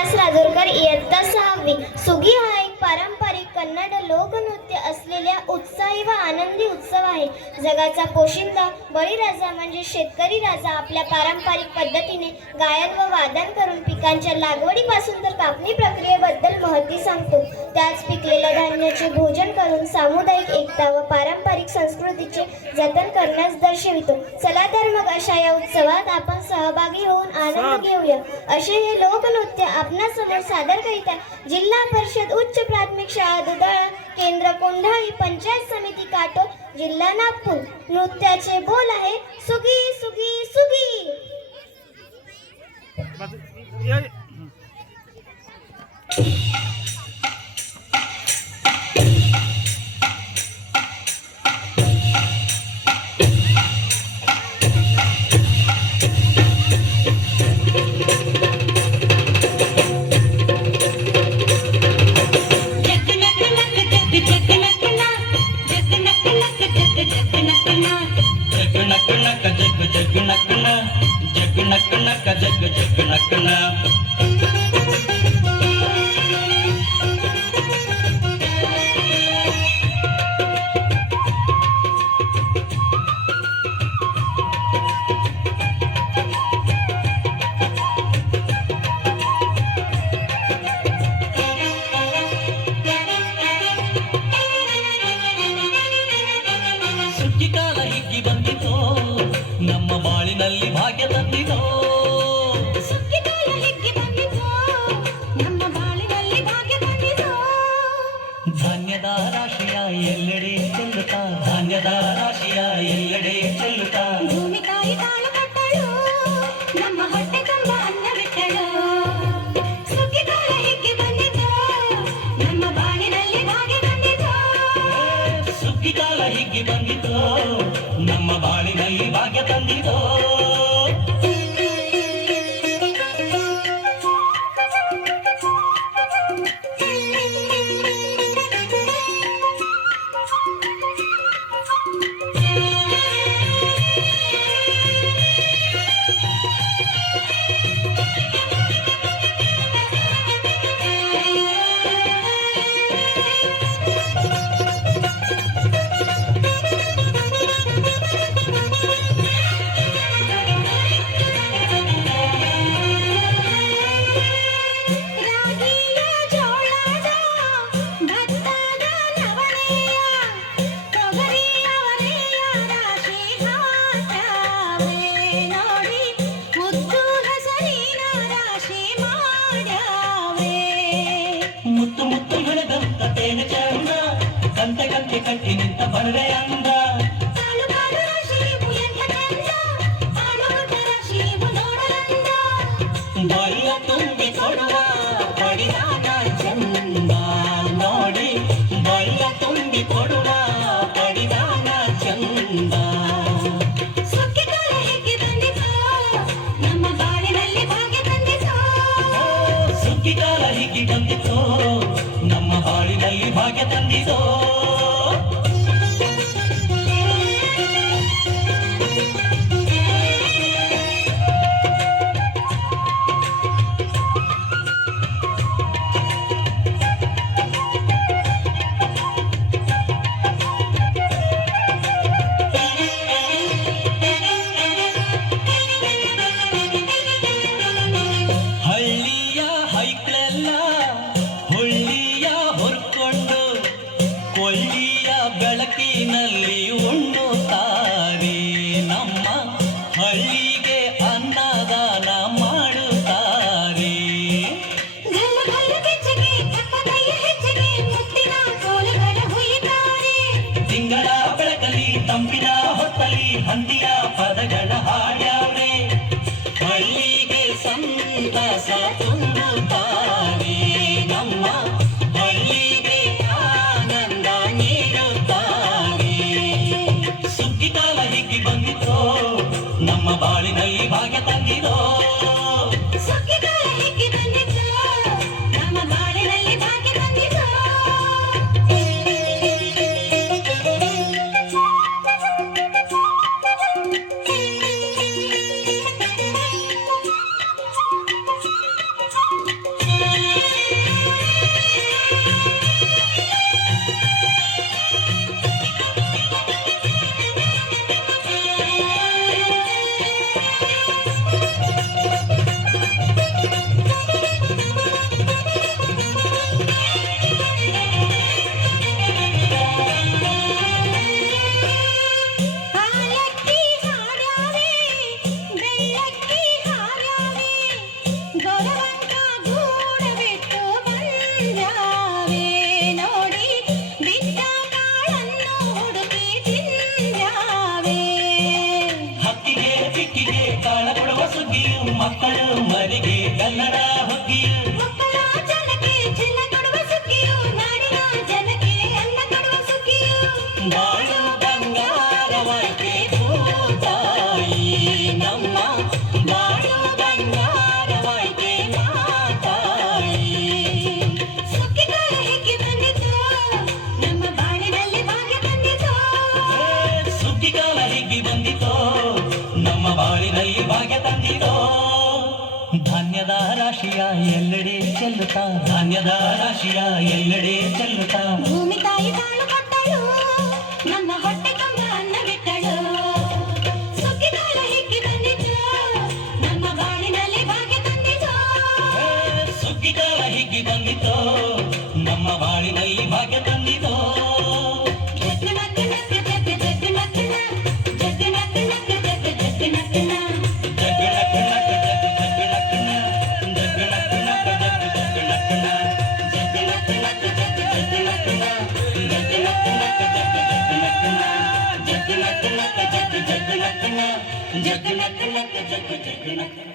विलास लाजोरकर इयत्ता 6वी. सुगी हा एक पारंपरिक कन्नड लोकनृत्य असलेल्या उत्साही व आनंदी उत्सव आहे. जगाचा पोशिंदा बळीराजा म्हणजे शेतकरी राजा आपल्या पारंपरिक पद्धतीने गायन व वादन करून पिकांच्या लागवडीपासून तर कापणी प्रक्रियेबद्दल माहिती सांगतो. त्याच पिकलेल्या धान्याचे भोजन करून सामुदायिक एकता व पारंपरिक संस्कृतीचे जतन करण्यास दर्शवितो. चला तर मग अशा या उत्सवात आपण सहभागी होऊन आनंद घेऊया. असे हे लोकनृत्य आपणासमोर सादर करीत आहे जिल्हा परिषद उच्च प्राथमिक शाळा दुधाळा, केंद्र कोंढाळी, पंचायत समिती काटोल, जिल्हा नागपूर. नृत्याचे बोल आहे सुगी सुगी सुगी. ನಮ್ಮ ಬಾಳಿನಲ್ಲಿ ಭಾಗ್ಯ ತಂದಿತೋ, ಸುಗ್ಗಿಕಾಲ ಹಿಗ್ಗಿ ಬಂದಿತೋ, ನಮ್ಮ ಬಾಳಿನಲ್ಲಿ ಭಾಗ್ಯ ತಂದಿತೋ. ಧಾನ್ಯದ ರಾಶಿಯ ಎಲ್ಲೆಡೆ ಚೆಲ್ಲುತ್ತಾ, ಧಾನ್ಯದ ರಾಶಿಯ ಎಲ್ಲೆಡೆ ಚೆಲ್ಲುತ್ತಾ, ಭೂಮಿ ತಾಯಿ ತಾಳು ಕೊಟ್ಟಳು, ನಮ್ಮ ಹೊಟ್ಟೆ ತುಂಬ ಅನ್ನ ಬಿಟ್ಟಳು. ಸುಗ್ಗಿಕಾಲ ಹಿಗ್ಗಿ ಬಂದಿತೋ, ನಮ್ಮ ಬಾಳಿನಲ್ಲಿ ಭಾಗ್ಯ ತಂದಿತೋ. ಸುಗ್ಗಿಕಾಲ ಹಿಗ್ಗಿ ಬಂದಿತೋ, ನಮ್ಮ ಬಾಳಿನಲ್ಲಿ ಭಾಗ್ಯ ತಂದಿತೋ. ಕಂತೆ ಕಂತೆ ಕಟ್ಟಿ ನಿಂತ ಬರದೆ ಅಂದ, ಬಲ್ಲ ತುಂಬಿ ಕೊಡುವ ಪಡಿದಾನ ಚಂದ ನೋಡಿ, ಬಲ್ಲ ತುಂಬಿ ಕೊಡುವ ಪಡಿದಾನ ಚಂದ. ಸುಗ್ಗಿಕಾಲ ಹಿಗ್ಗಿ ಬಂದಿತೋ, ನಮ್ಮ ಬಾಳಿನಲ್ಲಿ ಭಾಗ್ಯ ತಂದಿತೋ. ಸುಗ್ಗಿಕಾಲ ಹಿಗ್ಗಿ ಬಂದಿತೋ, ನಮ್ಮ ಬಾಳಿನಲ್ಲಿ ಭಾಗ್ಯ ತಂದಿತೋ. ಹಳ್ಳಿಯ ಹೈಕ್ಳೆಲ್ಲ ಹುಳ್ಳಿಯ ಹೊರ್ಕೊಂಡು ಕೊಳ್ಳಿಯ ಬೆಳಕಿನಲ್ಲಿ ಉಣ್ಣುತ್ತಾರೆ, ನಮ್ಮ ಹಳ್ಳಿಗೆ ಅನ್ನದಾನ ಮಾಡುತ್ತಾರೆ. ಗಲ್ಲ ಗಲ್ಲ ಬೆಚ್ಚಗೆ ತಪ್ಪದಯ್ಯ ಹೆಚ್ಚಿಗೆ ಮುತ್ತಿನ ಕೋಲುಗಳ ಹುಯ್ಯುತ್ತಾರೆ. ತಿಂಗಳ ಬೆಳಕಲಿ ತಂಪಿನ ಹೊತ್ತಲಿ ಹಂದಿಯ ಪದಗಳ ಹಾಡ್ಯಾವ್ರೆ, ಹಳ್ಳಿಗೆ ಸಂತಸ ತುಂಬುತ್ತಾರೆ, ನಮ್ಮ ಹಳ್ಳಿಗೆ ಆನಂದ ನೀಡುತ್ತಾರೆ. ಸುಗ್ಗಿಕಾಲ ಹಿಗ್ಗಿ ಬಂದಿತೋ, ನಮ್ಮ ಬಾಳಿನಲ್ಲಿ ಭಾಗ್ಯ ತಂದಿತೋ. ಸುಗ್ಗಿಕಾಲ ಹಿಗ್ಗಿ ಬಂದಿತೋ, ನಮ್ಮ ಬಾಳಿನಲ್ಲಿ ಭಾಗ್ಯ ತಂದಿತೋ. ಧಾನ್ಯದ ರಾಶಿಯ ಎಲ್ಲೆಡೆ ಚೆಲ್ಲುತ್ತಾ ಧಾನ್ಯದ ರಾಶಿಯ ಎಲ್ಲೆಡೆ ಚೆಲ್ಲುತ್ತಾ ಭೂಮಿ ತಾಯಿ ತಾಳು ಕೊಟ್ಟಳು ನಮ್ಮ ಹೊಟ್ಟೆ ತುಂಬ ಅನ್ನವಿಟ್ಟಳು ಸುಗ್ಗಿಕಾಲ ಹಿಗ್ಗಿ ಬಂದಿತು ನಮ್ಮ ಬಾಳಿನಲ್ಲಿ ಭಾಗ್ಯ ತಂದಿತು ಸುಗ್ಗಿಕಾಲ ಹಿಗ್ಗಿ ಬಂದಿತೋ ನಮ್ಮ ಬಾಳಿನಲ್ಲಿ ಭಾಗ್ಯ ತಂದಿತೋ ಜಗ್ಗು ನಕ್ಕು ನಕ್ಕು ಜಗ್ಗು ಜಗ್ಗು ನಕ್ಕುನ ಜಗ್ಗು ನಕ್ಕು ನಕ್ಕು ಜಗ್ಗು ಜಗ್ಗು ನಕ್ಕುನ ಜಗ್ಗು ನಕ್ಕು ನಕ್ಕು ಜಗ್ಗು ನಕ್ಕು